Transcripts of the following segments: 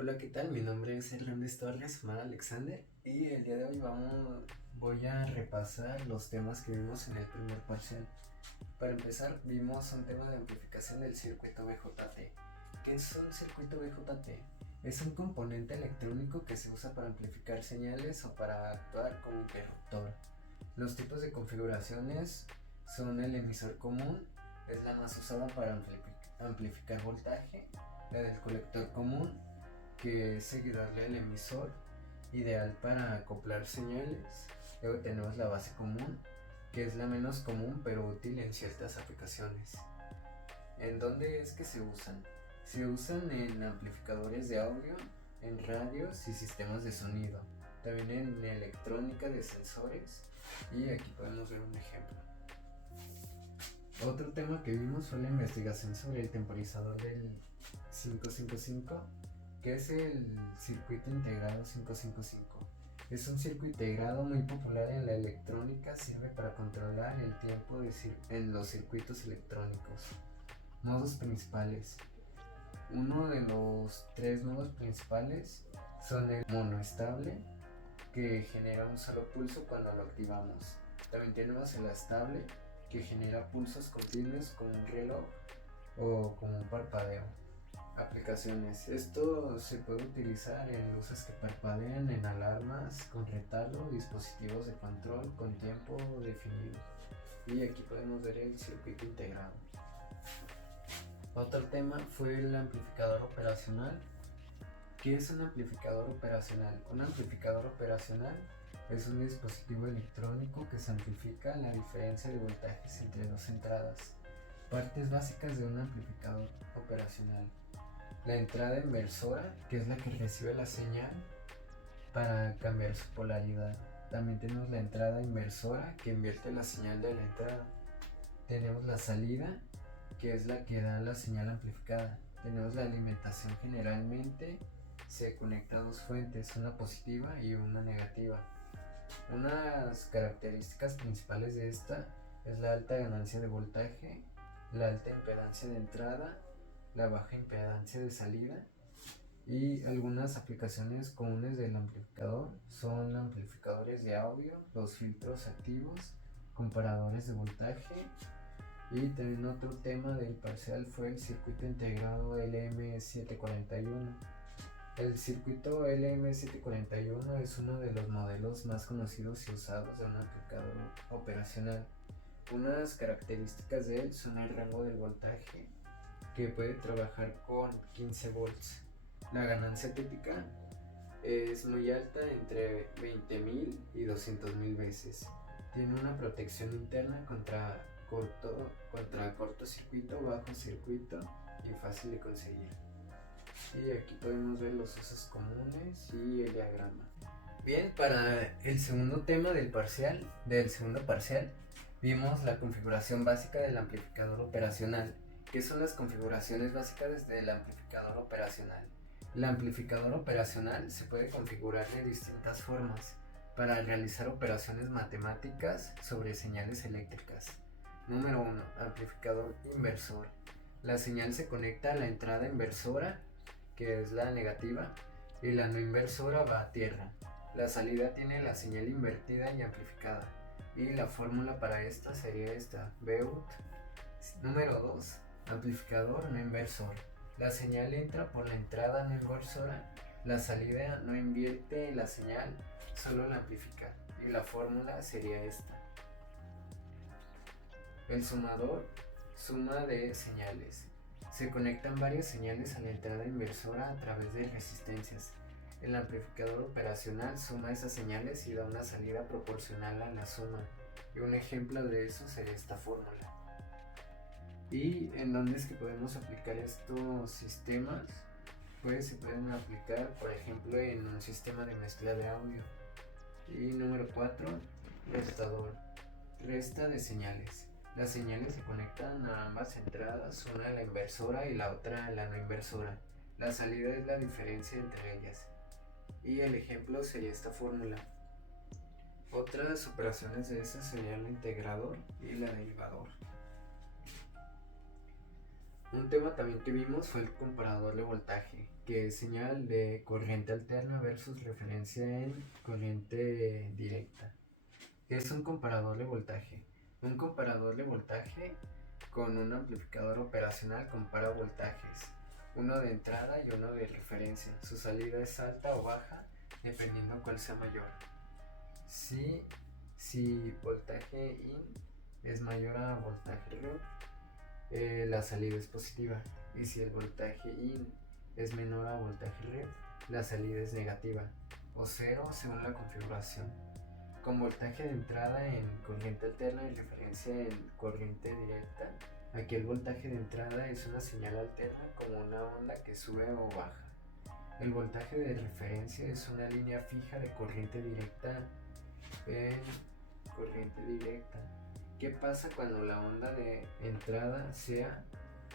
Hola, ¿qué tal? Mi nombre es Hernández Torres, Mar Alexander, y el día de hoy voy a repasar los temas que vimos en el primer parcial. Para empezar, vimos un tema de amplificación del circuito BJT. ¿Qué es un circuito BJT? Es un componente electrónico que se usa para amplificar señales o para actuar como interruptor. Los tipos de configuraciones son el emisor común, es la más usada para amplificar voltaje, la del colector común, que es seguidor del emisor, ideal para acoplar señales. Luego tenemos la base común, que es la menos común pero útil en ciertas aplicaciones. ¿En dónde es que se usan? Se usan en amplificadores de audio, en radios y sistemas de sonido, también en electrónica de sensores, y aquí podemos ver un ejemplo. Otro tema que vimos fue la investigación sobre el temporizador del 555, que es el circuito integrado 555. Es un circuito integrado muy popular en la electrónica, sirve para controlar el tiempo en los circuitos electrónicos. Modos principales. Uno de los tres modos principales son el monoestable, que genera un solo pulso cuando lo activamos. También tenemos el estable, que genera pulsos continuos como un reloj o como un parpadeo. Aplicaciones. Esto se puede utilizar en luces que parpadean, en alarmas con retardo, dispositivos de control con tiempo definido. Y aquí podemos ver el circuito integrado. Otro tema fue el amplificador operacional. ¿Qué es un amplificador operacional? Un amplificador operacional es un dispositivo electrónico que se amplifica la diferencia de voltajes entre dos entradas. Partes básicas de un amplificador operacional. La entrada inversora, que es la que recibe la señal para cambiar su polaridad. También tenemos la entrada inversora, que invierte la señal de la entrada. Tenemos la salida, que es la que da la señal amplificada. Tenemos la alimentación, generalmente se conecta a dos fuentes, una positiva y una negativa. Unas características principales de esta es la alta ganancia de voltaje, la alta impedancia de entrada, la baja impedancia de salida. Y algunas aplicaciones comunes del amplificador son amplificadores de audio, los filtros activos, comparadores de voltaje. Y también otro tema del parcial fue el circuito integrado LM741. El circuito LM741 es uno de los modelos más conocidos y usados de un amplificador operacional. Unas características de él son el rango del voltaje, que puede trabajar con 15 volts. La ganancia típica es muy alta, entre 20.000 y 200.000 veces. Tiene una protección interna contra cortocircuito, bajo circuito y fácil de conseguir. Y aquí podemos ver los usos comunes y el diagrama. Bien, para el segundo tema del segundo parcial, vimos la configuración básica del amplificador operacional. ¿Qué son las configuraciones básicas del amplificador operacional? El amplificador operacional se puede configurar de distintas formas para realizar operaciones matemáticas sobre señales eléctricas. Número 1. Amplificador inversor. La señal se conecta a la entrada inversora, que es la negativa, y la no inversora va a tierra. La salida tiene la señal invertida y amplificada, y la fórmula para esta sería esta, Vout. Número 2. Amplificador no inversor. La señal entra por la entrada no inversora, la salida no invierte la señal, solo la amplifica, y la fórmula sería esta. El sumador suma de señales. Se conectan varias señales a la entrada inversora a través de resistencias. El amplificador operacional suma esas señales y da una salida proporcional a la suma. Y un ejemplo de eso sería esta fórmula. ¿Y en dónde es que podemos aplicar estos sistemas? Pues se pueden aplicar, por ejemplo, en un sistema de mezcla de audio. Y número 4, restador. Resta de señales. Las señales se conectan a ambas entradas, una a la inversora y la otra a la no inversora. La salida es la diferencia entre ellas. Y el ejemplo sería esta fórmula. Otras operaciones de esas serían el integrador y la derivador. Un tema también que vimos fue el comparador de voltaje, que es señal de corriente alterna versus referencia en corriente directa. ¿Qué es un comparador de voltaje? Un comparador de voltaje con un amplificador operacional compara voltajes, uno de entrada y uno de referencia. Su salida es alta o baja dependiendo cuál sea mayor. Si voltaje in es mayor a voltaje root, la salida es positiva, y si el voltaje in es menor a voltaje ref, la salida es negativa o cero según la configuración. Con voltaje de entrada en corriente alterna y referencia en corriente directa, aquí el voltaje de entrada es una señal alterna como una onda que sube o baja. El voltaje de referencia es una línea fija de corriente directa en corriente directa. ¿Qué pasa cuando la onda de entrada sea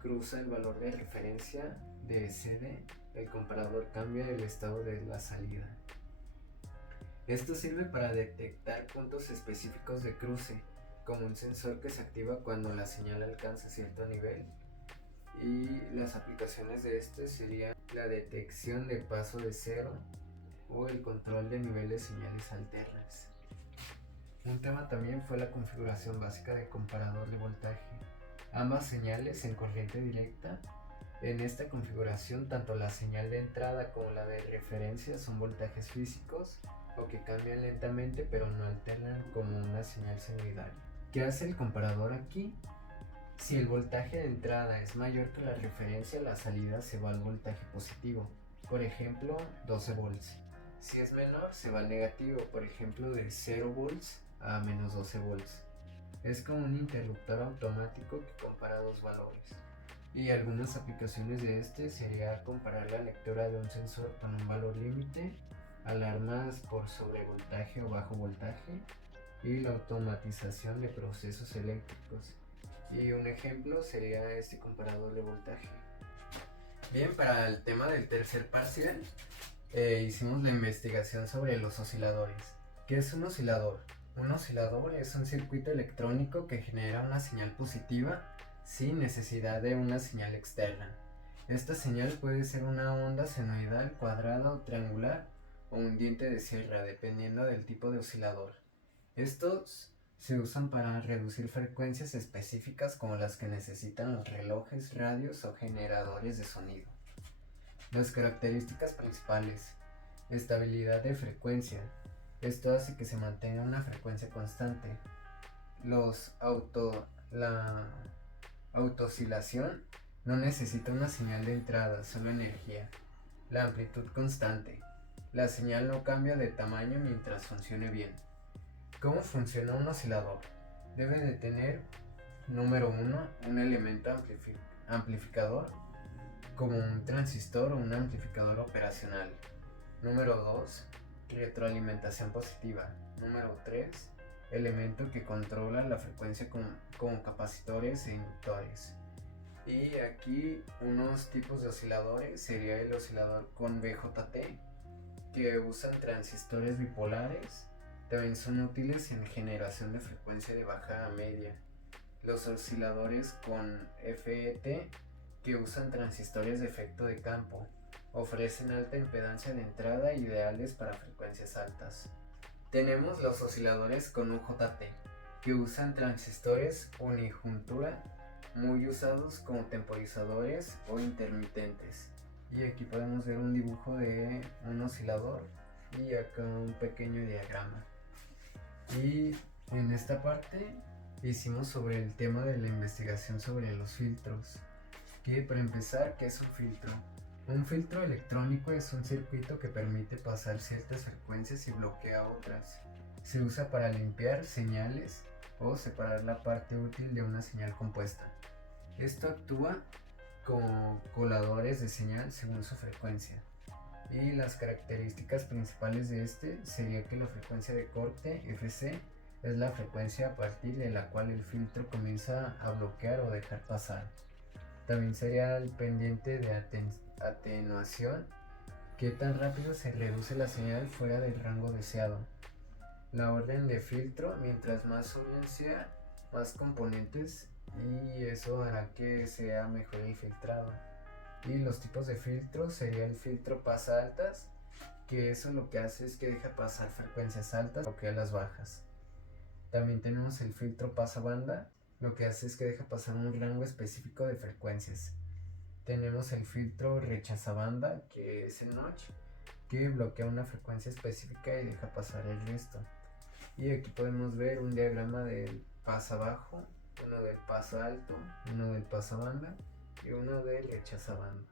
cruza el valor de referencia de CD? El comparador cambia el estado de la salida. Esto sirve para detectar puntos específicos de cruce, como un sensor que se activa cuando la señal alcanza cierto nivel. Y las aplicaciones de este serían la detección de paso de cero o el control de nivel de señales alternas. Un tema también fue la configuración básica de comparador de voltaje. Ambas señales en corriente directa. En esta configuración, tanto la señal de entrada como la de referencia son voltajes físicos o que cambian lentamente pero no alternan como una señal sinusoidal. ¿Qué hace el comparador aquí? Si el voltaje de entrada es mayor que la referencia, la salida se va al voltaje positivo, por ejemplo 12 volts. Si es menor, se va al negativo, por ejemplo de 0 volts a menos 12 volts. Es como un interruptor automático que compara dos valores. Y algunas aplicaciones de este sería comparar la lectura de un sensor con un valor límite, alarmas por sobrevoltaje o bajo voltaje y la automatización de procesos eléctricos. Y un ejemplo sería este comparador de voltaje. Bien, para el tema del tercer parcial hicimos la investigación sobre los osciladores. ¿Qué es un oscilador? Un oscilador es un circuito electrónico que genera una señal positiva sin necesidad de una señal externa. Esta señal puede ser una onda senoidal, cuadrada o triangular o un diente de sierra, dependiendo del tipo de oscilador. Estos se usan para reducir frecuencias específicas como las que necesitan los relojes, radios o generadores de sonido. Las características principales: estabilidad de frecuencia. Esto hace que se mantenga una frecuencia constante. La autooscilación no necesita una señal de entrada, solo energía. La amplitud constante. La señal no cambia de tamaño mientras funcione bien. ¿Cómo funciona un oscilador? Debe de tener, número 1, un elemento amplificador, como un transistor o un amplificador operacional. Número 2, retroalimentación positiva. Número 3, elemento que controla la frecuencia como capacitores e inductores. Y aquí unos tipos de osciladores sería el oscilador con BJT, que usan transistores bipolares. También son útiles en generación de frecuencia de baja a media. Los osciladores con FET, que usan transistores de efecto de campo, ofrecen alta impedancia de entrada ideales para frecuencias altas. Tenemos los osciladores con UJT, que usan transistores unijuntura, muy usados como temporizadores o intermitentes. Y aquí podemos ver un dibujo de un oscilador y acá un pequeño diagrama. Y en esta parte hicimos sobre el tema de la investigación sobre los filtros. Que para empezar, ¿qué es un filtro? Un filtro electrónico es un circuito que permite pasar ciertas frecuencias y bloquea otras. Se usa para limpiar señales o separar la parte útil de una señal compuesta. Esto actúa como coladores de señal según su frecuencia. Y las características principales de este sería que la frecuencia de corte, Fc, es la frecuencia a partir de la cual el filtro comienza a bloquear o dejar pasar. También sería el pendiente de atenuación, qué tan rápido se reduce la señal fuera del rango deseado. La orden de filtro, mientras más obvia sea, más componentes y eso hará que sea mejor el filtrado. Y los tipos de filtros sería el filtro pasa altas, que eso lo que hace es que deja pasar frecuencias altas o que las bajas. También tenemos el filtro pasa banda, lo que hace es que deja pasar un rango específico de frecuencias. Tenemos el filtro rechaza banda, que es el notch, que bloquea una frecuencia específica y deja pasar el resto. Y aquí podemos ver un diagrama del pasa bajo, uno del pasa alto, uno del pasa banda y uno del rechaza banda.